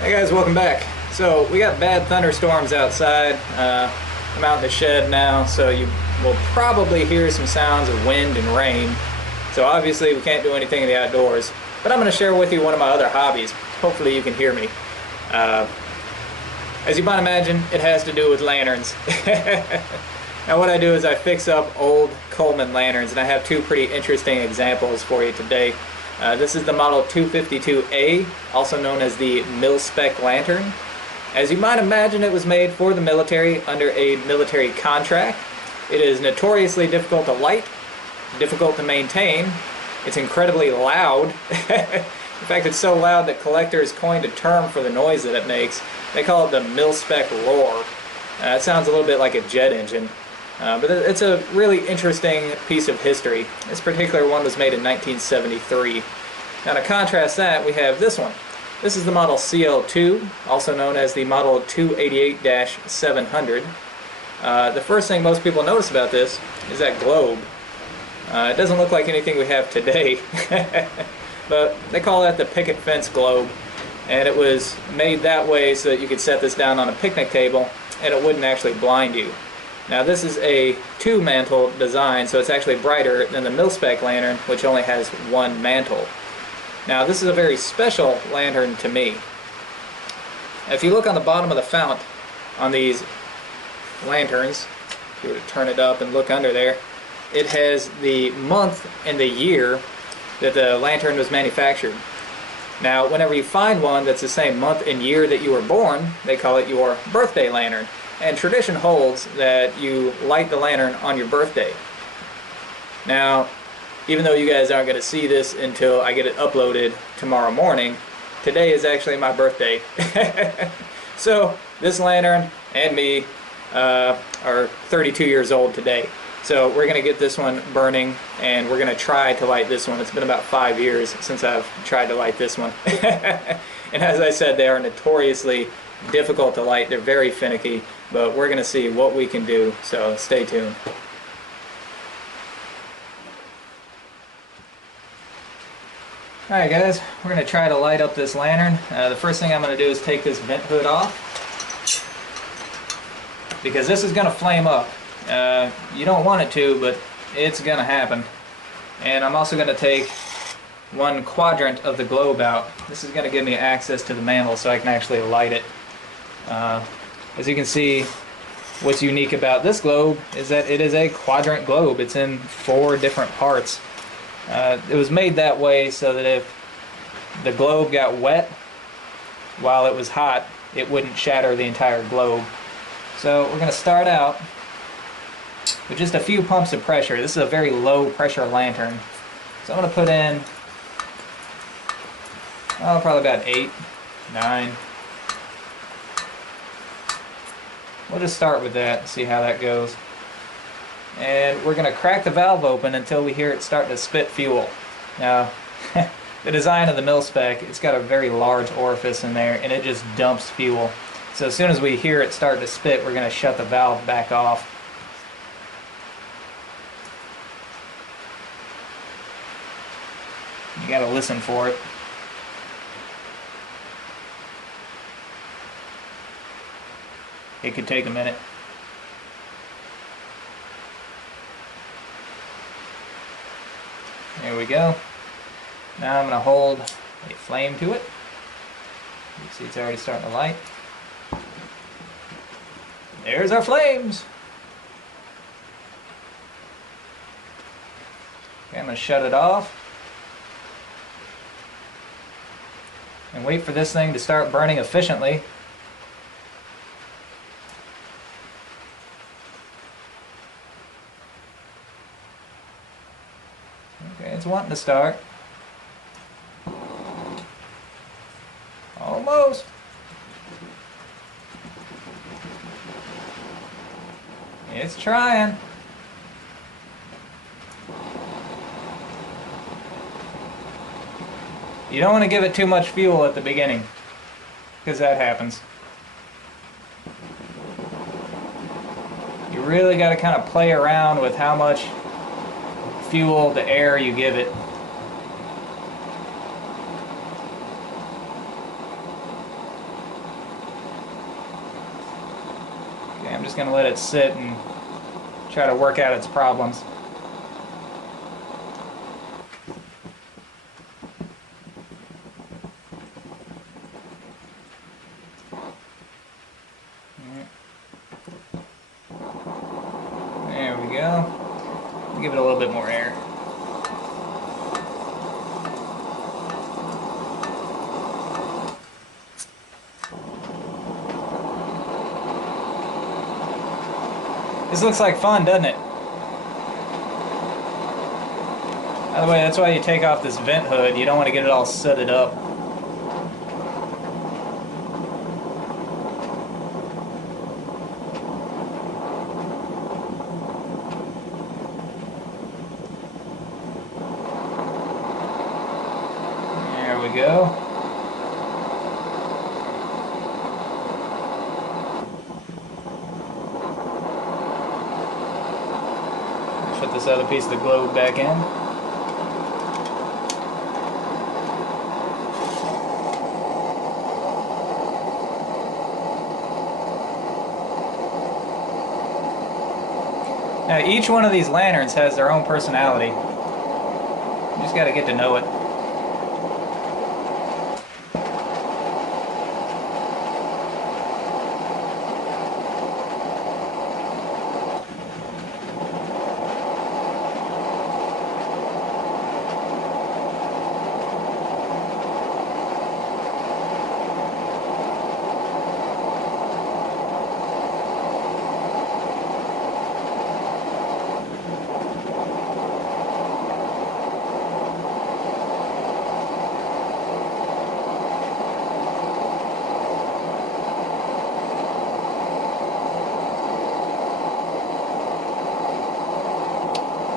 Hey guys, welcome back. So we got bad thunderstorms outside. I'm out in the shed now, so you will probably hear some sounds of wind and rain. So obviously we can't do anything in the outdoors, but I'm going to share with you one of my other hobbies. Hopefully you can hear me. As you might imagine, it has to do with lanterns. Now what I do is I fix up old Coleman lanterns, and I have two pretty interesting examples for you today. This is the model 252A, also known as the Milspec lantern. As you might imagine, it was made for the military under a military contract. It is notoriously difficult to light, difficult to maintain. It's incredibly loud. In fact, it's so loud that collectors coined a term for the noise that it makes. They call it the Milspec roar. It sounds a little bit like a jet engine. But it's a really interesting piece of history. This particular one was made in 1973. Now to contrast that, we have this one. This is the model CL2, also known as the model 288-700. The first thing most people notice about this is that globe. It doesn't look like anything we have today, but they call that the picket fence globe. And it was made that way so that you could set this down on a picnic table and it wouldn't actually blind you. Now this is a two-mantle design, so it's actually brighter than the Milspec lantern, which only has one mantle. Now this is a very special lantern to me. If you look on the bottom of the fount on these lanterns, if you were to turn it up and look under there, it has the month and the year that the lantern was manufactured. Now whenever you find one that's the same month and year that you were born, they call it your birthday lantern. And tradition holds that you light the lantern on your birthday. Now, even though you guys aren't going to see this until I get it uploaded tomorrow morning, today is actually my birthday. So, this lantern and me are 32 years old today. So, we're going to get this one burning, and we're going to try to light this one. It's been about 5 years since I've tried to light this one. And as I said, they are notoriously difficult to light. They're very finicky, but we're going to see what we can do, so stay tuned. Alright guys, we're going to try to light up this lantern. The first thing I'm going to do is take this vent hood off, because this is going to flame up. You don't want it to, but it's going to happen. And I'm also going to take one quadrant of the globe out. This is going to give me access to the mantle so I can actually light it. As you can see, what's unique about this globe is that it is a quadrant globe. It's in 4 different parts. It was made that way so that if the globe got wet while it was hot, it wouldn't shatter the entire globe. So we're going to start out with just a few pumps of pressure. This is a very low pressure lantern. So I'm going to put in, oh, probably about 8, 9. We'll just start with that and see how that goes. And we're going to crack the valve open until we hear it start to spit fuel. Now, the design of the Milspec, it's got a very large orifice in there and it just dumps fuel. So as soon as we hear it start to spit, we're going to shut the valve back off. You got to listen for it. It could take a minute. There we go. Now I'm going to hold a flame to it. You see it's already starting to light. There's our flames. Okay, I'm going to shut it off. And wait for this thing to start burning efficiently. Okay, it's wanting to start. Almost. It's trying. You don't want to give it too much fuel at the beginning, because that happens. You really got to kind of play around with how much fuel to air you give it. just going to let it sit and try to work out its problems. There we go. Give it a little bit more air. This looks like fun, doesn't it? By the way, that's why you take off this vent hood. You don't want to get it all sooted up. There we go. Put this other piece of the globe back in. Now each one of these lanterns has their own personality. You just got to get to know it.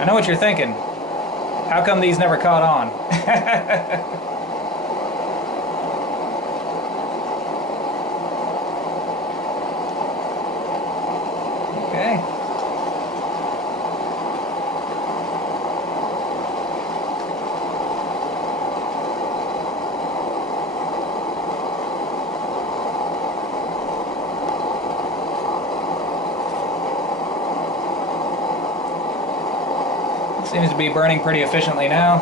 I know what you're thinking. How come these never caught on? Okay. Seems to be burning pretty efficiently now.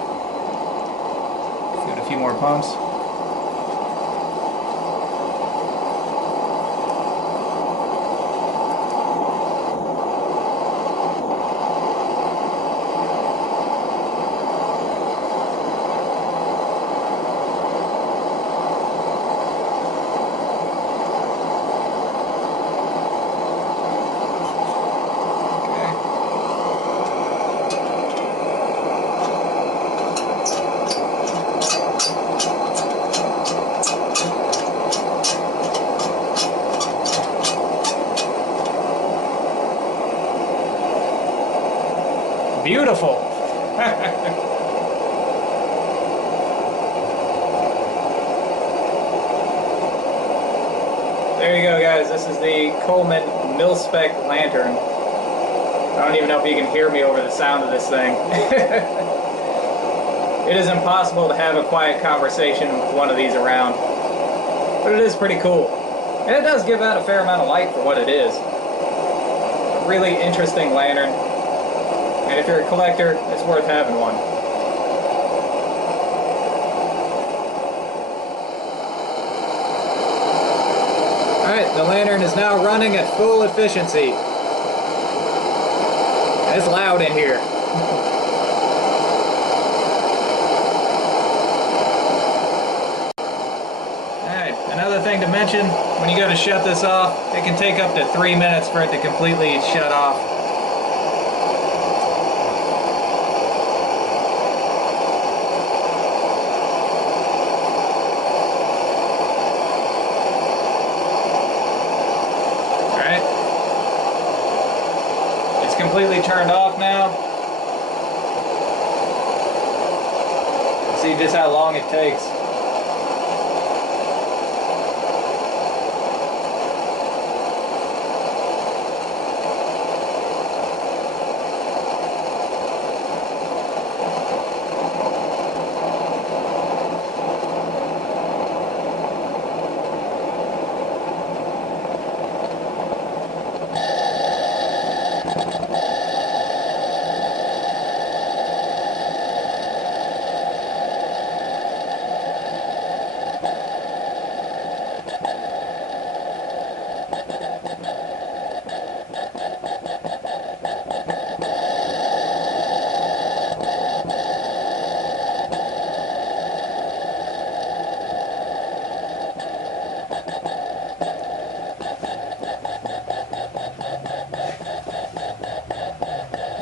Give it a few more pumps. Beautiful. There you go, guys. This is the Coleman Milspec lantern. I don't even know if you can hear me over the sound of this thing. It is impossible to have a quiet conversation with one of these around, but it is pretty cool. And it does give out a fair amount of light for what it is. A really interesting lantern. And if you're a collector, it's worth having one. Alright, the lantern is now running at full efficiency. It's loud in here. Alright, another thing to mention, when you go to shut this off, it can take up to 3 minutes for it to completely shut off. Completely turned off now. See just how long it takes.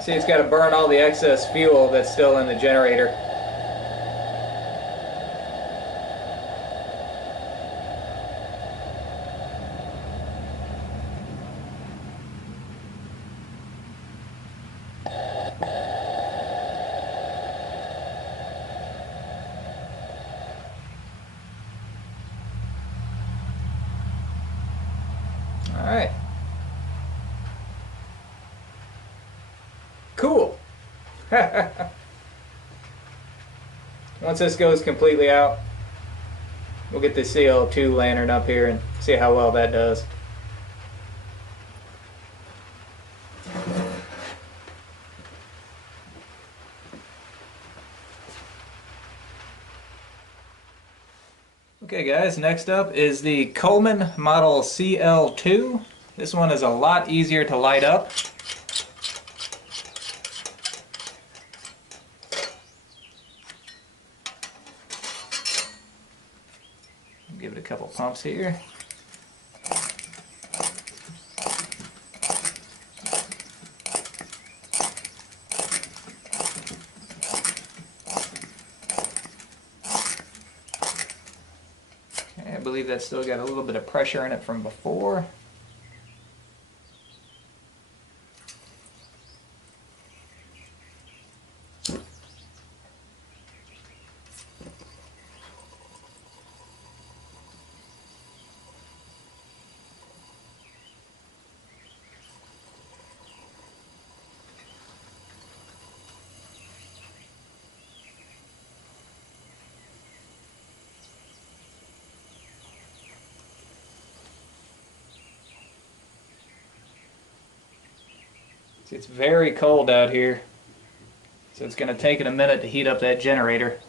See, it's got to burn all the excess fuel that's still in the generator. Alright. Cool. Once this goes completely out, we'll get the CO2 lantern up here and see how well that does. Okay guys, next up is the Coleman model CL2. This one is a lot easier to light up. Give it a couple pumps here. I believe that's still got a little bit of pressure in it from before. See, it's very cold out here, so it's going to take it a minute to heat up that generator.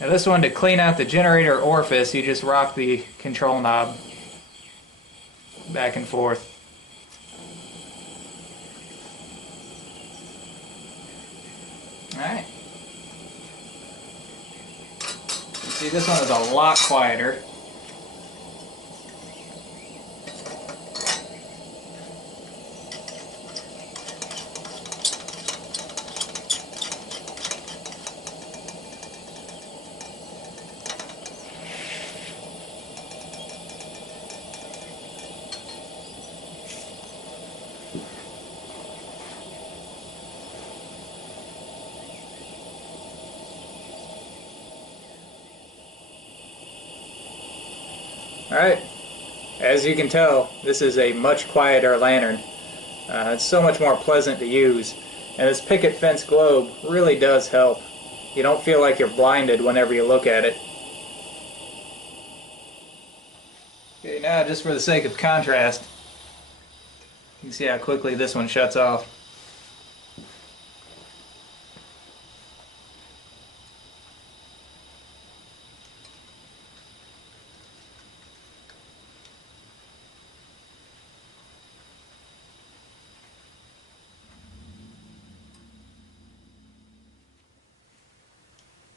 Now this one, to clean out the generator orifice, you just rock the control knob back and forth. Alright. You see, this one is a lot quieter. Alright, as you can tell, this is a much quieter lantern. It's so much more pleasant to use, and this picket fence globe really does help. You don't feel like you're blinded whenever you look at it. Okay, now just for the sake of contrast, you can see how quickly this one shuts off.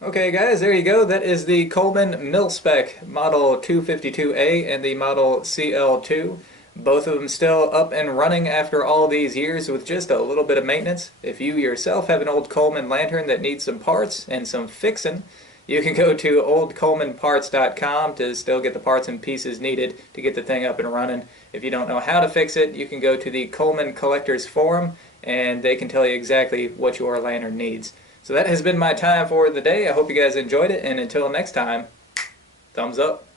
Okay guys, there you go. That is the Coleman Milspec Model 252A and the Model CL2. Both of them still up and running after all these years with just a little bit of maintenance. If you yourself have an old Coleman lantern that needs some parts and some fixing, you can go to oldcolemanparts.com to still get the parts and pieces needed to get the thing up and running. If you don't know how to fix it, you can go to the Coleman Collectors Forum and they can tell you exactly what your lantern needs. So that has been my time for the day. I hope you guys enjoyed it, and until next time, thumbs up.